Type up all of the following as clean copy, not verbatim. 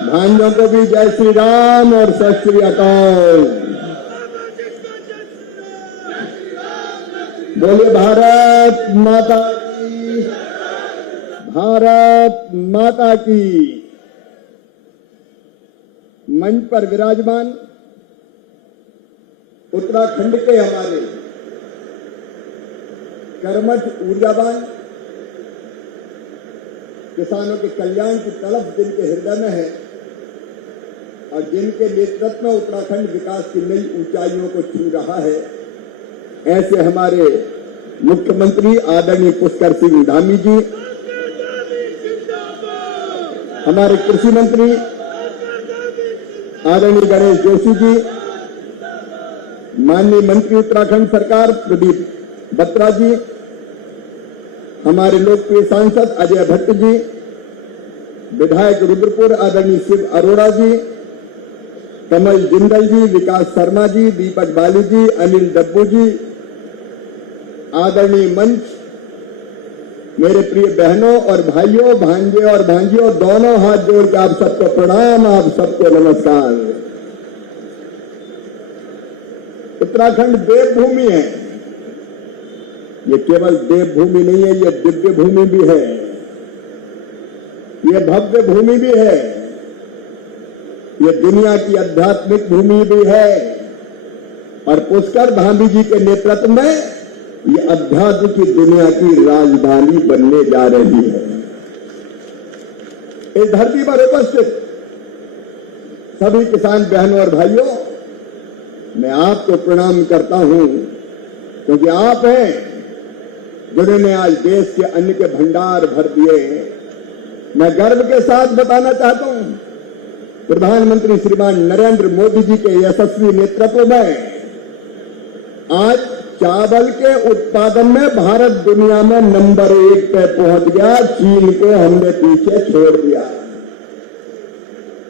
भाइयों को भी जय श्री राम और सत श्री अकाल। बोलिए भारत माता की, भारत माता की। मंच पर विराजमान उत्तराखंड के हमारे कर्मठ ऊर्जावान किसानों के कल्याण की तड़प जिनके हृदय में है और जिनके नेतृत्व में उत्तराखंड विकास की नई ऊंचाइयों को छू रहा है, ऐसे हमारे मुख्यमंत्री आदरणीय पुष्कर सिंह धामी जी, हमारे कृषि मंत्री आदरणीय गणेश जोशी जी, माननीय मंत्री उत्तराखंड सरकार प्रदीप बत्रा जी, हमारे लोकप्रिय सांसद अजय भट्ट जी, विधायक रुद्रपुर आदरणीय शिव अरोड़ा जी, कमल जिंदल जी, विकास शर्मा जी, दीपक बाली जी, अनिल डब्बू जी, आदरणीय मंच, मेरे प्रिय बहनों और भाइयों, भांजे और भांजियों, दोनों हाथ जोड़ के आप सबको प्रणाम, आप सबको नमस्कार। उत्तराखंड देवभूमि है। ये केवल देवभूमि नहीं है, ये दिव्य भूमि भी है, ये भव्य भूमि भी है, ये दुनिया की आध्यात्मिक भूमि भी है और पुष्कर धामी जी के नेतृत्व में ये अध्यात्म की दुनिया की राजधानी बनने जा रही है। इस धरती पर उपस्थित सभी किसान बहनों और भाइयों, मैं आपको प्रणाम करता हूं क्योंकि आप हैं जिन्होंने आज देश के अन्न के भंडार भर दिए। मैं गर्व के साथ बताना चाहता हूं, प्रधानमंत्री श्रीमान नरेंद्र मोदी जी के यशस्वी नेतृत्व में आज चावल के उत्पादन में भारत दुनिया में नंबर 1 पे पहुंच गया। चीन को हमने पीछे छोड़ दिया।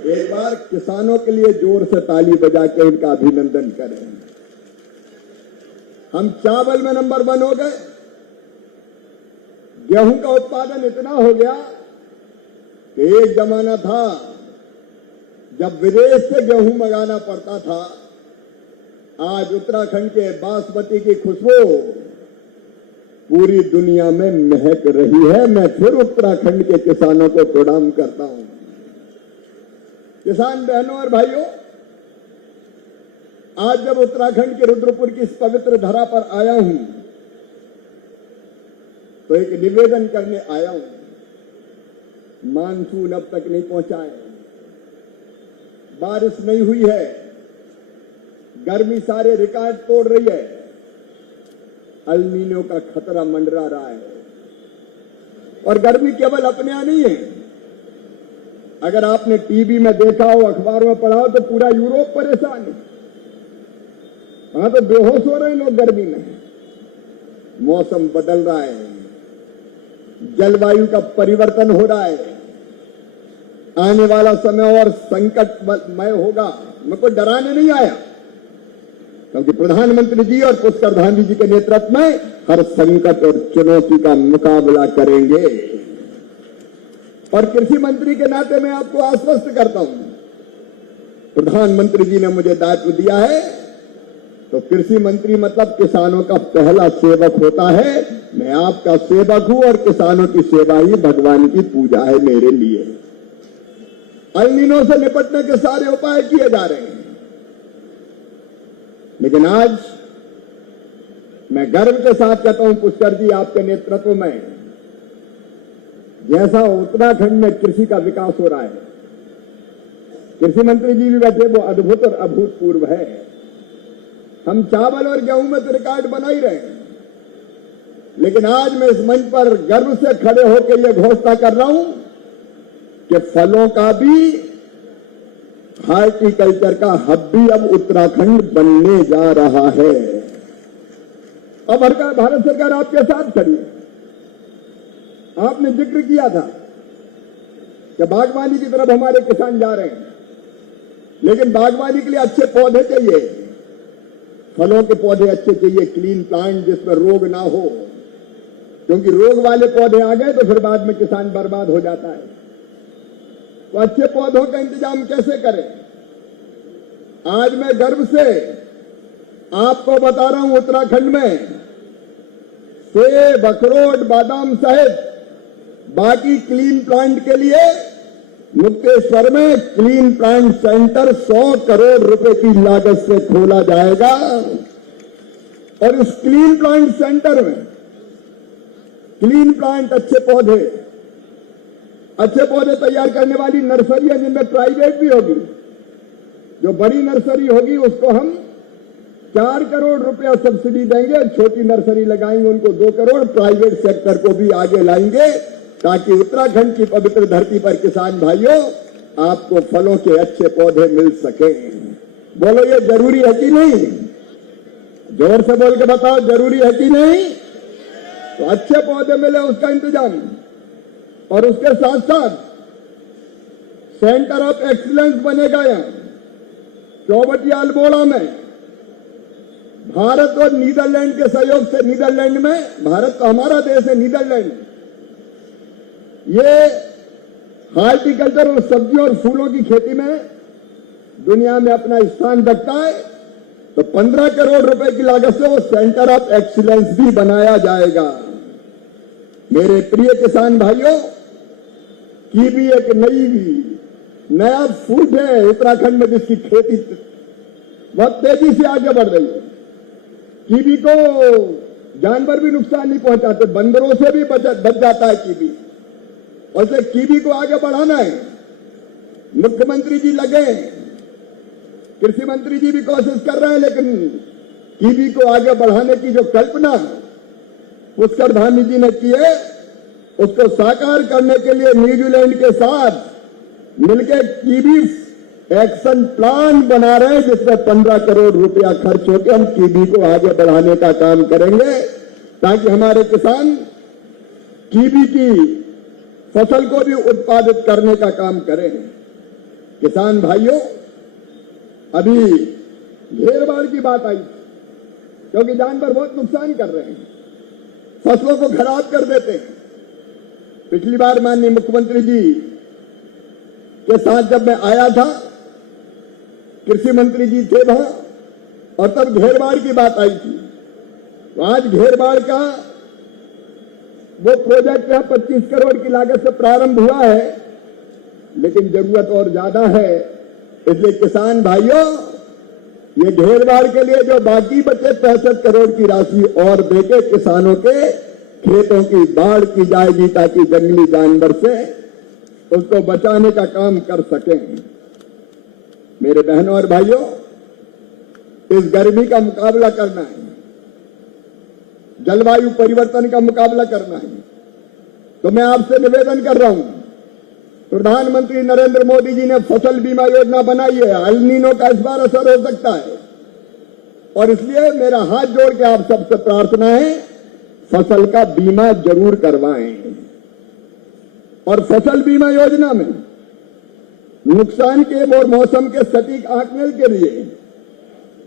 एक बार किसानों के लिए जोर से ताली बजा के इनका अभिनंदन करें। हम चावल में नंबर 1 हो गए। गेहूं का उत्पादन इतना हो गया कि एक जमाना था जब विदेश से गेहूं मंगाना पड़ता था। आज उत्तराखंड के बासमती की खुशबू पूरी दुनिया में महक रही है। मैं फिर उत्तराखंड के किसानों को प्रणाम करता हूं। किसान बहनों और भाइयों, आज जब उत्तराखंड के रुद्रपुर की इस पवित्र धरा पर आया हूं तो एक निवेदन करने आया हूं। मानसून अब तक नहीं पहुंचा है, बारिश नहीं हुई है, गर्मी सारे रिकॉर्ड तोड़ रही है, एल नीनो का खतरा मंडरा रहा है। और गर्मी केवल अपने यहां नहीं है। अगर आपने टीवी में देखा हो, अखबारों में पढ़ा हो तो पूरा यूरोप परेशान है। वहां तो बेहोश हो रहे हैं लोग गर्मी में। मौसम बदल रहा है, जलवायु का परिवर्तन हो रहा है, आने वाला समय और संकटमय होगा। मैं कोई डराने नहीं आया, क्योंकि प्रधानमंत्री जी और पुष्कर धामी जी के नेतृत्व में हर संकट और चुनौती का मुकाबला करेंगे। और कृषि मंत्री के नाते मैं आपको आश्वस्त करता हूं, प्रधानमंत्री जी ने मुझे दायित्व दिया है तो कृषि मंत्री मतलब किसानों का पहला सेवक होता है। मैं आपका सेवक हूं और किसानों की सेवा ही भगवान की पूजा है मेरे लिए। एल नीनो से निपटने के सारे उपाय किए जा रहे हैं, लेकिन आज मैं गर्व के साथ कहता हूं पुष्कर जी, आपके नेतृत्व में जैसा उत्तराखंड में कृषि का विकास हो रहा है, कृषि मंत्री जी भी बैठे, वो अद्भुत और अभूतपूर्व है। हम चावल और गेहूं में तो रिकॉर्ड बना ही रहे हैं, लेकिन आज मैं इस मंच पर गर्व से खड़े होकर यह घोषणा कर रहा हूं कि फलों का भी, हार्टिकल्चर का हब भी अब उत्तराखंड बनने जा रहा है। अब भारत सरकार आपके साथ खड़ी है। आपने जिक्र किया था कि बागवानी की तरफ हमारे किसान जा रहे हैं, लेकिन बागवानी के लिए अच्छे पौधे चाहिए, फलों के पौधे अच्छे चाहिए, क्लीन प्लांट जिसमें रोग ना हो, क्योंकि रोग वाले पौधे आ गए तो फिर बाद में किसान बर्बाद हो जाता है। तो अच्छे पौधों का इंतजाम कैसे करें? आज मैं गर्व से आपको बता रहा हूं, उत्तराखंड में सेब, अखरोट, बादाम सहित बाकी क्लीन प्लांट के लिए मुक्तेश्वर में क्लीन प्लांट सेंटर 100 करोड़ रुपए की लागत से खोला जाएगा। और इस क्लीन प्लांट सेंटर में क्लीन प्लांट, अच्छे पौधे तैयार करने वाली नर्सरियां, जिनमें प्राइवेट भी होगी, जो बड़ी नर्सरी होगी उसको हम 4 करोड़ रुपया सब्सिडी देंगे, छोटी नर्सरी लगाएंगे उनको 2 करोड़, प्राइवेट सेक्टर को भी आगे लाएंगे, ताकि उत्तराखंड की पवित्र धरती पर किसान भाइयों आपको फलों के अच्छे पौधे मिल सके। बोलो, ये जरूरी है कि नहीं? जोर से बोल के बताओ, जरूरी है कि नहीं? तो अच्छे पौधे मिले उसका इंतजाम, और उसके साथ साथ सेंटर ऑफ एक्सीलेंस बनेगा यहां चौबटिया अल्मोड़ा में। भारत और नीदरलैंड के सहयोग से, नीदरलैंड में, भारत तो हमारा देश है, नीदरलैंड ये हार्टिकल्चर और सब्जियों और फूलों की खेती में दुनिया में अपना स्थान रखता है। तो 15 करोड़ रुपए की लागत से वो सेंटर ऑफ एक्सीलेंस भी बनाया जाएगा। मेरे प्रिय किसान भाइयों, कीवी एक नया फूड है उत्तराखंड में, जिसकी खेती बहुत तेजी से आगे बढ़ रही है। कीवी को जानवर भी नुकसान नहीं पहुंचाते, बंदरों से भी बच जाता है कीवी। और से कीवी को आगे बढ़ाना है। मुख्यमंत्री जी लगे, कृषि मंत्री जी भी कोशिश कर रहे हैं, लेकिन कीवी को आगे बढ़ाने की जो कल्पना पुष्कर धामी जी ने की है, उसको साकार करने के लिए न्यूजीलैंड के साथ मिलकर कीवी एक्शन प्लान बना रहे हैं, जिसमें 15 करोड़ रुपया खर्च होकर हम कीवी को आगे बढ़ाने का काम करेंगे, ताकि हमारे किसान कीवी की फसल को भी उत्पादित करने का काम करें। किसान भाइयों, अभी घेरबाड़ की बात आई, क्योंकि जानवर बहुत नुकसान कर रहे हैं, फसलों को खराब कर देते हैं। पिछली बार माननीय मुख्यमंत्री जी के साथ जब मैं आया था, कृषि मंत्री जी थे वहां, और तब घेरबाड़ की बात आई थी। तो आज घेरबाड़ का वो प्रोजेक्ट है 25 करोड़ की लागत से प्रारंभ हुआ है, लेकिन जरूरत और ज्यादा है। इसलिए किसान भाइयों, ये घेरबाड़ के लिए जो बाकी बचे 65 करोड़ की राशि और देके किसानों के खेतों की बाढ़ की जाएगी, ताकि जंगली जानवर से उसको बचाने का काम कर सकें। मेरे बहनों और भाइयों, इस गर्मी का मुकाबला करना है, जलवायु परिवर्तन का मुकाबला करना है, तो मैं आपसे निवेदन कर रहा हूं, प्रधानमंत्री नरेंद्र मोदी जी ने फसल बीमा योजना बनाई है। एल नीनो का इस बार असर हो सकता है, और इसलिए मेरा हाथ जोड़ के आप सबसे प्रार्थना है, फसल का बीमा जरूर करवाएं। और फसल बीमा योजना में नुकसान के और मौसम के सटीक आंकने के लिए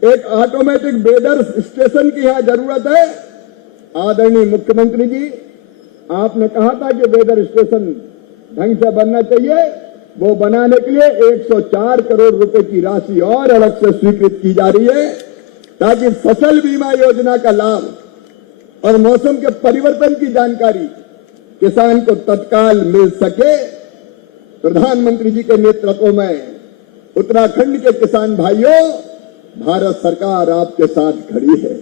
एक ऑटोमेटिक वेदर स्टेशन की यहां जरूरत है। आदरणीय मुख्यमंत्री जी, आपने कहा था कि वेदर स्टेशन ढंग से बनना चाहिए, वो बनाने के लिए 104 करोड़ रुपए की राशि और अलग से स्वीकृत की जा रही है, ताकि फसल बीमा योजना का लाभ और मौसम के परिवर्तन की जानकारी किसान को तत्काल मिल सके। प्रधानमंत्री जी के नेतृत्व में उत्तराखंड के किसान भाइयों, भारत सरकार आपके साथ खड़ी है।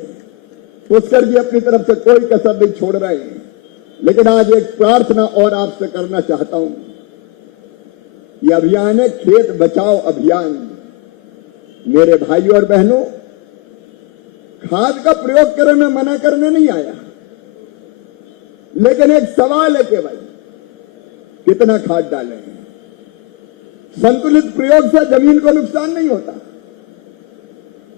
पुष्कर जी अपनी तरफ से कोई कसर नहीं छोड़ रहे हैं, लेकिन आज एक प्रार्थना और आपसे करना चाहता हूं। यह अभियान है खेत बचाओ अभियान। मेरे भाइयों और बहनों, खाद का प्रयोग करने में मना करने नहीं आया, लेकिन एक सवाल है केवल कितना खाद डालें। संतुलित प्रयोग से जमीन को नुकसान नहीं होता,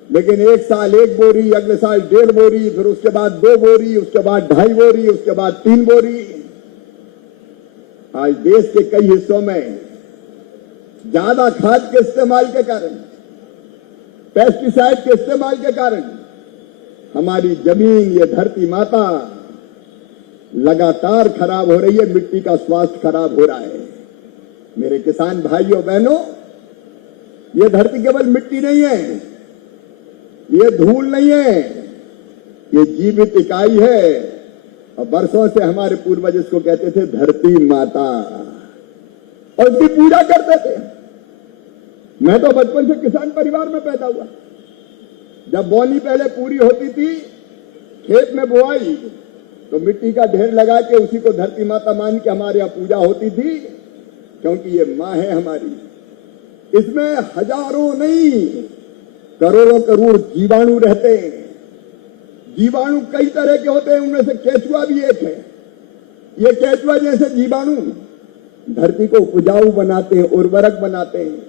लेकिन एक साल 1 बोरी, अगले साल 1.5 बोरी, फिर उसके बाद 2 बोरी, उसके बाद 2.5 बोरी, उसके बाद 3 बोरी। आज देश के कई हिस्सों में ज्यादा खाद के इस्तेमाल के कारण, पेस्टिसाइड के इस्तेमाल के कारण हमारी जमीन, ये धरती माता लगातार खराब हो रही है, मिट्टी का स्वास्थ्य खराब हो रहा है। मेरे किसान भाइयों बहनों, ये धरती केवल मिट्टी नहीं है, ये धूल नहीं है, ये जीवित इकाई है। और बरसों से हमारे पूर्वज इसको कहते थे धरती माता, और उसकी पूजा करते थे। मैं तो बचपन से किसान परिवार में पैदा हुआ। जब बोनी पहले पूरी होती थी, खेत में बुआई, तो मिट्टी का ढेर लगा के उसी को धरती माता मान के हमारे यहाँ पूजा होती थी, क्योंकि ये माँ है हमारी। इसमें हजारों नहीं करोड़ों करोड़ जीवाणु रहते हैं। जीवाणु कई तरह के होते हैं, उनमें से केचुआ भी एक है। ये केचुआ जैसे जीवाणु धरती को उपजाऊ बनाते हैं, उर्वरक बनाते हैं।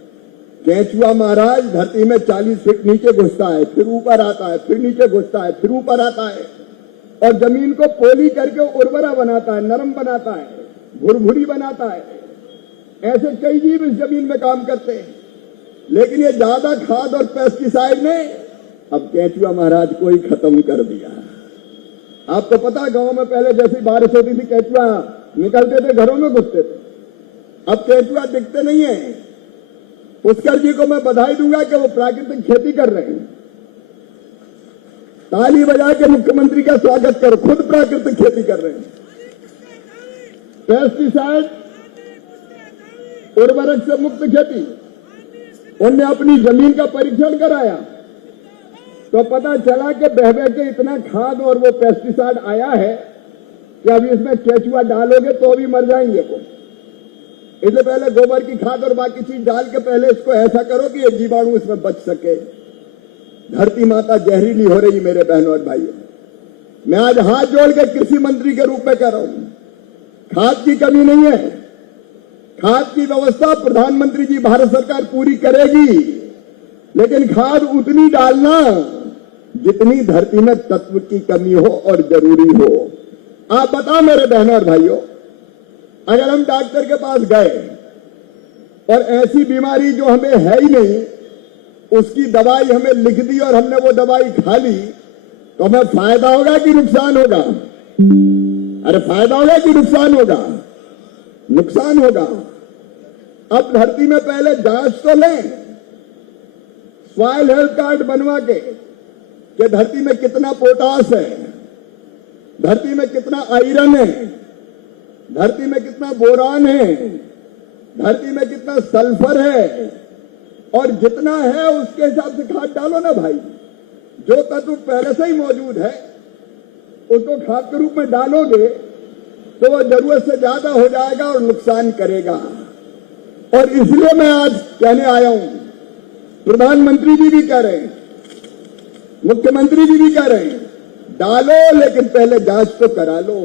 केचुआ महाराज धरती में 40 फीट नीचे घुसता है, फिर ऊपर आता है, फिर नीचे घुसता है, फिर ऊपर आता है, और जमीन को पोली करके उर्वरा बनाता है, नरम बनाता है, भुरभुरी बनाता है। ऐसे कई जीव इस जमीन में काम करते हैं। लेकिन ये ज्यादा खाद और पेस्टिसाइड ने अब केचुआ महाराज को ही खत्म कर दिया। आपको पता, गांव में पहले जैसी बारिश होती थी केचुआ निकलते थे, घरों में घुसते थे। अब केचुआ दिखते नहीं है। पुष्कर जी को मैं बधाई दूंगा कि वो प्राकृतिक खेती कर रहे हैं। ताली बजा के मुख्यमंत्री का स्वागत करो, खुद प्राकृतिक खेती कर रहे हैं। पेस्टिसाइड उर्वरक से मुक्त खेती, उनने अपनी जमीन का परीक्षण कराया तो पता चला कि बह के इतना खाद और वो पेस्टिसाइड आया है कि अभी इसमें केचुआ डालोगे तो भी मर जाएंगे वो। इसलिए पहले गोबर की खाद और बाकी चीज डाल के पहले इसको ऐसा करो कि ये जीवाणु इसमें बच सके। धरती माता जहरीली हो रही मेरे बहनों और भाइयों। मैं आज हाथ जोड़ के कृषि मंत्री के रूप में कह रहा हूं, खाद की कमी नहीं है। खाद की व्यवस्था प्रधानमंत्री जी भारत सरकार पूरी करेगी, लेकिन खाद उतनी डालना जितनी धरती में तत्व की कमी हो और जरूरी हो। आप बताओ मेरे बहनों और भाइयों, अगर हम डॉक्टर के पास गए और ऐसी बीमारी जो हमें है ही नहीं, उसकी दवाई हमें लिख दी और हमने वो दवाई खा ली, तो हमें फायदा होगा कि नुकसान होगा? अरे फायदा होगा कि नुकसान होगा? नुकसान होगा। अब धरती में पहले जांच तो लें, सॉइल हेल्थ कार्ड बनवा के कि धरती में कितना पोटास है, धरती में कितना आयरन है, धरती में कितना बोरान है, धरती में कितना सल्फर है, और जितना है उसके हिसाब से खाद डालो ना भाई। जो तत्व पहले से ही मौजूद है उसको खाद के रूप में डालोगे तो वो जरूरत से ज्यादा हो जाएगा और नुकसान करेगा। और इसलिए मैं आज कहने आया हूं, प्रधानमंत्री जी भी कह रहे हैं, मुख्यमंत्री जी भी कह रहे हैं, डालो लेकिन पहले जांच तो करा लो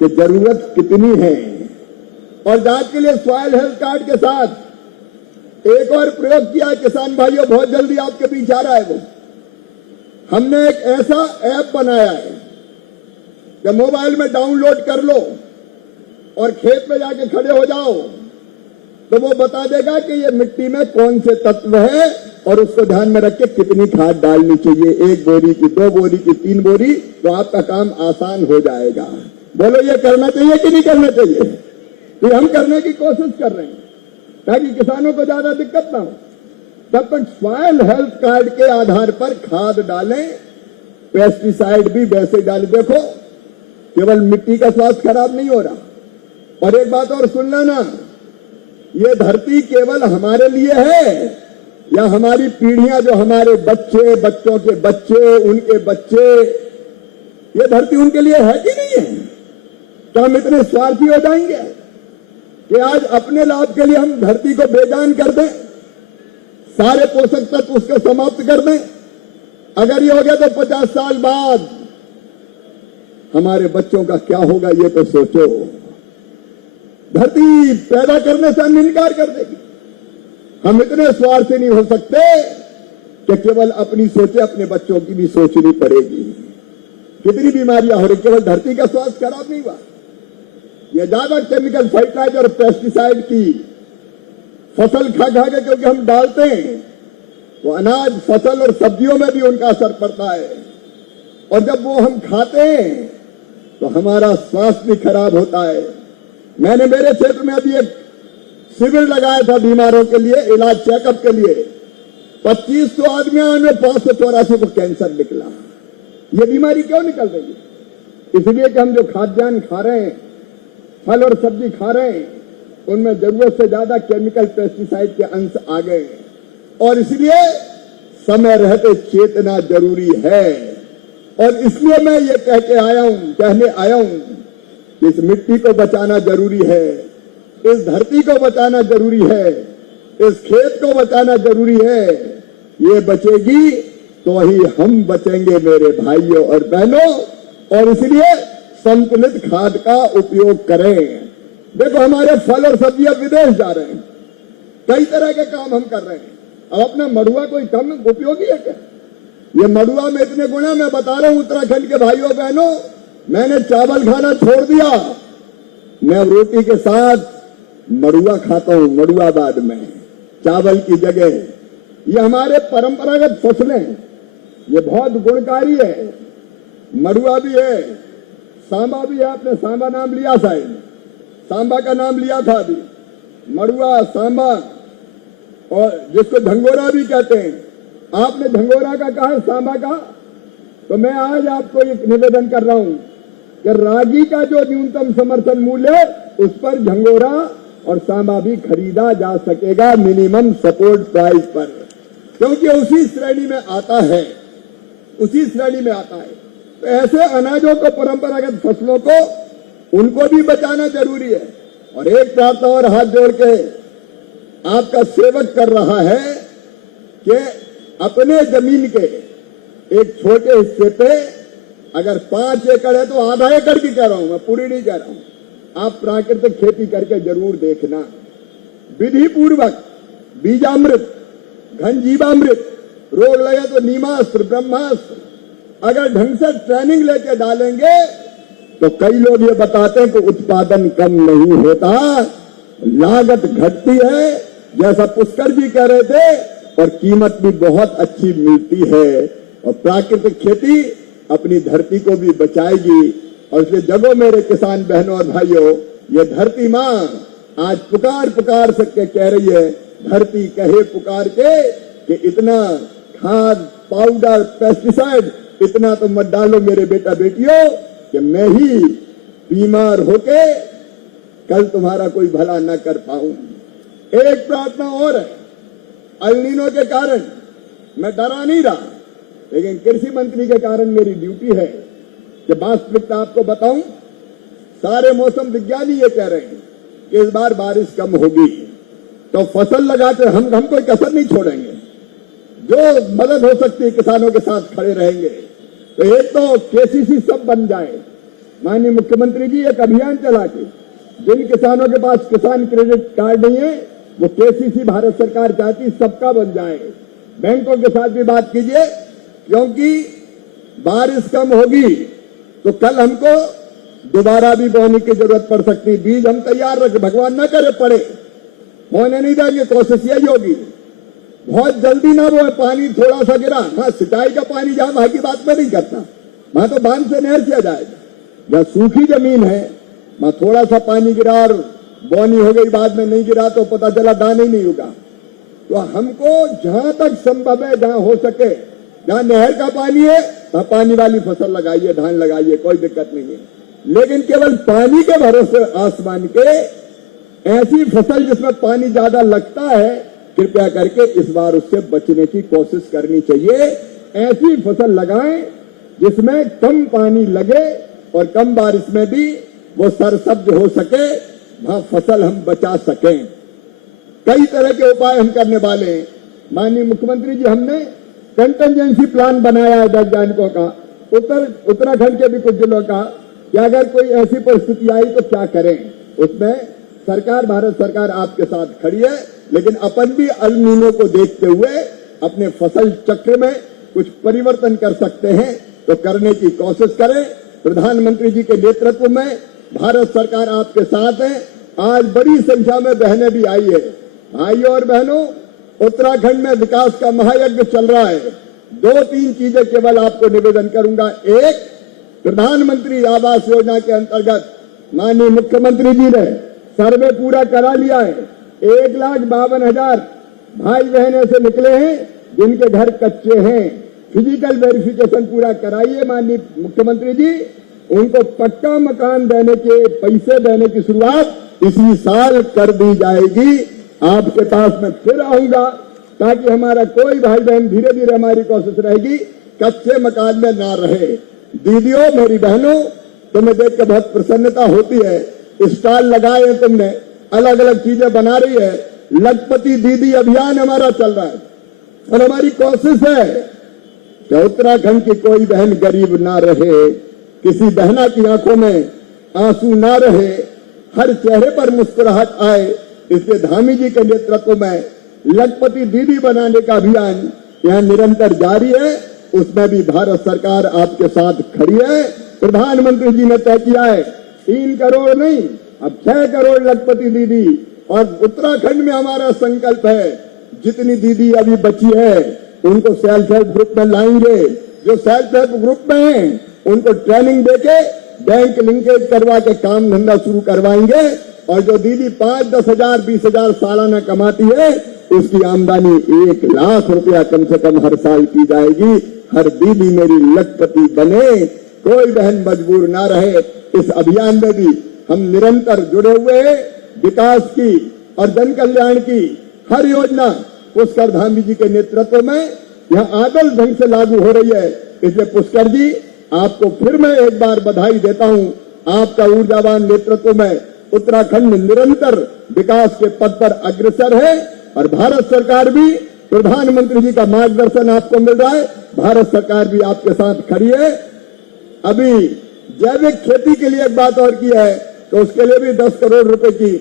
कि जरूरत कितनी है। और जांच के लिए सॉइल हेल्थ कार्ड के साथ एक और प्रयोग किया किसान भाइयों, बहुत जल्दी आपके बीच आ रहा है। वो हमने एक ऐसा ऐप बनाया है कि मोबाइल में डाउनलोड कर लो और खेत में जाके खड़े हो जाओ तो वो बता देगा कि ये मिट्टी में कौन से तत्व है और उसको ध्यान में रख के कितनी खाद डालनी चाहिए, 1 बोरी की, 2 बोरी की, 3 बोरी, तो आपका काम आसान हो जाएगा। बोलो ये करना चाहिए कि नहीं करना चाहिए? तो हम करने की कोशिश कर रहे हैं ताकि किसानों को ज्यादा दिक्कत ना हो। तब तक सॉइल हेल्थ कार्ड के आधार पर खाद डालें, पेस्टिसाइड भी वैसे डालें। देखो, केवल मिट्टी का स्वास्थ्य खराब नहीं हो रहा। और एक बात और सुन लेना, ये धरती केवल हमारे लिए है या हमारी पीढ़ियां, जो हमारे बच्चे, बच्चों के बच्चे, उनके बच्चे, ये धरती उनके लिए है कि नहीं है? क्या हम इतने स्वार्थी हो जाएंगे कि आज अपने लाभ के लिए हम धरती को बेजान कर दें, सारे पोषक तत्व उसको समाप्त कर दें? अगर ये हो गया तो 50 साल बाद हमारे बच्चों का क्या होगा, ये तो सोचो। धरती पैदा करने से हम इनकार कर देगी। हम इतने स्वार्थी नहीं हो सकते कि केवल अपनी सोचे, अपने बच्चों की भी सोचनी पड़ेगी। कितनी बीमारियां हो रही, केवल धरती का स्वास्थ्य खराब नहीं हुआ, ये ज्यादा केमिकल फर्टिलाइजर और पेस्टिसाइड की फसल खा खा के, क्योंकि हम डालते हैं तो अनाज, फसल और सब्जियों में भी उनका असर पड़ता है। और जब वो हम खाते हैं तो हमारा स्वास्थ्य भी खराब होता है। मैंने मेरे क्षेत्र में अभी एक शिविर लगाया था बीमारों के लिए, इलाज चेकअप के लिए। 2500 आदमियों में 584 को कैंसर निकला। ये बीमारी क्यों निकल रही है? इसलिए कि हम जो खाद्यान्न खा रहे हैं, फल और सब्जी खा रहे हैं, उनमें जरूरत से ज्यादा केमिकल पेस्टिसाइड के अंश आ गए हैं। और इसलिए समय रहते चेतना जरूरी है। और इसलिए मैं ये कहने आया हूं कि इस मिट्टी को बचाना जरूरी है, इस धरती को बचाना जरूरी है, इस खेत को बचाना जरूरी है। ये बचेगी तो ही हम बचेंगे मेरे भाइयों और बहनों। और इसलिए संतुलित खाद का उपयोग करें। देखो, हमारे फल और सब्जियां विदेश जा रहे हैं, कई तरह के काम हम कर रहे हैं। अब अपना मड़ुआ कोई कम उपयोगी है क्या? ये मड़ुआ में इतने गुण है। मैं बता रहा हूं उत्तराखंड के भाइयों बहनों, मैंने चावल खाना छोड़ दिया, मैं रोटी के साथ मड़ुआ खाता हूं। मड़ुआबाद में चावल की जगह ये हमारे परंपरागत फसलें हैं, ये बहुत गुणकारी है। मड़ुआ भी है, सांबा भी है। आपने सांबा नाम लिया शायद, सांबा का नाम लिया था अभी। मड़ुआ, सांबा, और जिसको झंगोरा भी कहते हैं। आपने झंगोरा का कहा, सांबा का। तो मैं आज आपको एक निवेदन कर रहा हूं कि रागी का जो न्यूनतम समर्थन मूल्य है, उस पर झंगोरा और सांबा भी खरीदा जा सकेगा मिनिमम सपोर्ट प्राइस पर, क्योंकि उसी श्रेणी में आता है, उसी श्रेणी में आता है। तो ऐसे अनाजों को, परंपरागत फसलों को, उनको भी बचाना जरूरी है। और एक प्रार्थना और हाथ जोड़ के आपका सेवक कर रहा है कि अपने जमीन के एक छोटे हिस्से पे अगर 5 एकड़ है तो आधा एकड़ की कह रहा हूं, मैं पूरी नहीं कह रहा हूं। आप प्राकृतिक खेती करके जरूर देखना। विधि पूर्वक बीजामृत, घनजीवामृत, रोग लगे तो नीमास्त्र, ब्रह्मास्त्र, अगर ढंग से ट्रेनिंग लेके डालेंगे तो कई लोग ये बताते हैं कि उत्पादन कम नहीं होता, लागत घटती है, जैसा पुष्कर जी कह रहे थे, और कीमत भी बहुत अच्छी मिलती है। और प्राकृतिक खेती अपनी धरती को भी बचाएगी। और इसलिए जगो मेरे किसान बहनों और भाइयों, ये धरती मां आज पुकार पुकार सकके कह रही है, धरती कहे पुकार के कि इतना खाद, पाउडर, पेस्टिसाइड इतना तो मत डालो मेरे बेटा बेटियों कि मैं ही बीमार होके कल तुम्हारा कोई भला न कर पाऊं। एक प्रार्थना और है, एल नीनो के कारण मैं डरा नहीं रहा, लेकिन कृषि मंत्री के कारण मेरी ड्यूटी है कि वास्तविकता आपको बताऊं। सारे मौसम विज्ञानी ये कह रहे हैं कि इस बार बारिश कम होगी, तो फसल लगाते हम कोई कसर नहीं छोड़ेंगे। जो मदद हो सकती है किसानों के साथ खड़े रहेंगे। तो एक तो केसीसी सब बन जाए। माननीय मुख्यमंत्री जी एक अभियान चला के जिन किसानों के पास किसान क्रेडिट कार्ड नहीं है, वो केसीसी भारत सरकार चाहती सबका बन जाए। बैंकों के साथ भी बात कीजिए, क्योंकि बारिश कम होगी तो कल हमको दोबारा भी बोने की जरूरत पड़ सकती। बीज हम तैयार रखें, भगवान न करे पड़े, होने नहीं देंगे। कोशिश यही होगी बहुत जल्दी ना बोए। पानी थोड़ा सा गिरा, हाँ सिंचाई का पानी जहां, वहां की बात में नहीं करता, वहां तो बांध से नहर किया जाएगा। जहां सूखी जमीन है वहां थोड़ा सा पानी गिरा और बोनी हो गई, बाद में नहीं गिरा तो पता चला दाना ही नहीं होगा। तो हमको जहां तक संभव है, जहां हो सके, जहां नहर का पानी है वहां पानी वाली फसल लगाइए, धान लगाइए, कोई दिक्कत नहीं है। लेकिन केवल पानी के भरोसे आसमान के ऐसी फसल जिसमें पानी ज्यादा लगता है, कृपया करके इस बार उससे बचने की कोशिश करनी चाहिए। ऐसी फसल लगाएं जिसमें कम पानी लगे और कम बारिश में भी वो सरसब्ज हो सके, वहां फसल हम बचा सकें। कई तरह के उपाय हम करने वाले हैं। माननीय मुख्यमंत्री जी, हमने कंटिजेंसी प्लान बनाया है वैज्ञानिकों का, उत्तराखंड के भी कुछ जिलों का, कि अगर कोई ऐसी परिस्थिति आई तो क्या करें। उसमें सरकार, भारत सरकार आपके साथ खड़ी है, लेकिन अपन भी एल नीनो को देखते हुए अपने फसल चक्र में कुछ परिवर्तन कर सकते हैं, तो करने की कोशिश करें। प्रधानमंत्री जी के नेतृत्व में भारत सरकार आपके साथ है। आज बड़ी संख्या में बहनें भी आई है। भाइयों और बहनों, उत्तराखंड में विकास का महायज्ञ चल रहा है। 2-3 चीजें केवल आपको निवेदन करूंगा। एक, प्रधानमंत्री आवास योजना के अंतर्गत माननीय मुख्यमंत्री जी ने सर्वे पूरा करा लिया है। 1,52,000 भाई बहन ऐसे निकले हैं जिनके घर कच्चे हैं। फिजिकल वेरिफिकेशन पूरा कराइए माननीय मुख्यमंत्री जी। उनको पक्का मकान देने के पैसे देने की शुरुआत इसी साल कर दी जाएगी। आपके पास मैं फिर आऊंगा ताकि हमारा कोई भाई बहन, धीरे धीरे हमारी कोशिश रहेगी कच्चे मकान में ना रहे। दीदियों, मेरी बहनों, तुम्हें देख के बहुत प्रसन्नता होती है। स्टॉल लगाए हैं तुमने, अलग अलग चीजें बना रही है। लखपति दीदी अभियान हमारा चल रहा है और हमारी कोशिश है कि उत्तराखंड की कोई बहन गरीब ना रहे, किसी बहना की आंखों में आंसू ना रहे, हर चेहरे पर मुस्कुराहट आए। इसलिए धामी जी के नेतृत्व में लखपति दीदी बनाने का अभियान यहाँ निरंतर जारी है। उसमें भी भारत सरकार आपके साथ खड़ी है। प्रधानमंत्री जी ने तय किया है 3 करोड़ नहीं, अब 6 करोड़ लखपति दीदी। और उत्तराखंड में हमारा संकल्प है जितनी दीदी अभी बची है उनको सेल्फ हेल्प ग्रुप में लाएंगे। जो सेल्फ हेल्प ग्रुप में हैं उनको ट्रेनिंग देके बैंक लिंकेज करवा के काम धंधा शुरू करवाएंगे। और जो दीदी 5-10 हजार 20 हजार सालाना कमाती है उसकी आमदनी 1 लाख रुपया कम से कम हर साल की जाएगी। हर दीदी मेरी लखपति बने, कोई बहन मजबूर ना रहे। इस अभियान में भी हम निरंतर जुड़े हुए हैं। विकास की और जन कल्याण की हर योजना पुष्कर धामी जी के नेतृत्व में यहाँ आदर्श ढंग से लागू हो रही है। इसलिए पुष्कर जी, आपको फिर मैं एक बार बधाई देता हूँ। आपका ऊर्जावान नेतृत्व में उत्तराखंड निरंतर विकास के पथ पर अग्रसर है और भारत सरकार भी, प्रधानमंत्री जी का मार्गदर्शन आपको मिल रहा है। भारत सरकार भी आपके साथ खड़ी है। अभी जैविक खेती के लिए एक बात और की है तो उसके लिए भी 10 करोड़ रुपए की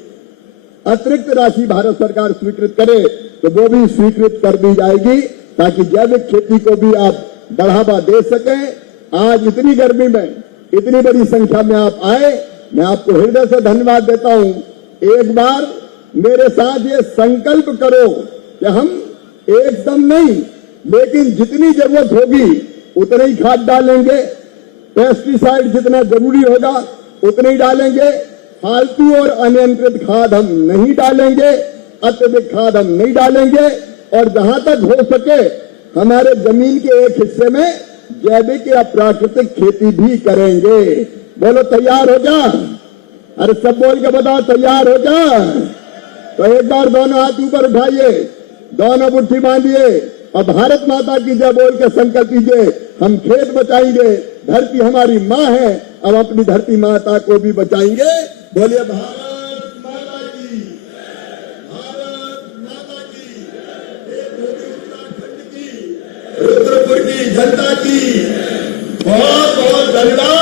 अतिरिक्त राशि भारत सरकार स्वीकृत करे तो वो भी स्वीकृत कर दी जाएगी ताकि जैविक खेती को भी आप बढ़ावा दे सकें। आज इतनी गर्मी में इतनी बड़ी संख्या में आप आए, मैं आपको हृदय से धन्यवाद देता हूं। एक बार मेरे साथ ये संकल्प करो कि हम एकदम नहीं लेकिन जितनी जरूरत होगी उतना ही खाद डालेंगे, पेस्टिसाइड जितना जरूरी होगा उतने ही डालेंगे, फालतू और अनियंत्रित खाद हम नहीं डालेंगे, अत्यधिक खाद हम नहीं डालेंगे और जहां तक हो सके हमारे जमीन के एक हिस्से में जैविक या प्राकृतिक खेती भी करेंगे। बोलो तैयार हो जा? अरे सब बोल के बताओ तैयार हो जा। तो एक बार दोनों हाथ ऊपर उठाइए, दोनों मुट्ठी बांधिए और भारत माता की जय बोल के संकल्प कीजिए, हम खेत बचाएंगे, धरती हमारी माँ है, अब अपनी धरती माता को भी बचाएंगे। बोलिए भारत माता की, भारत माता की, उत्तराखंड की, रुद्रपुर की जनता की बहुत बहुत धन्यवाद।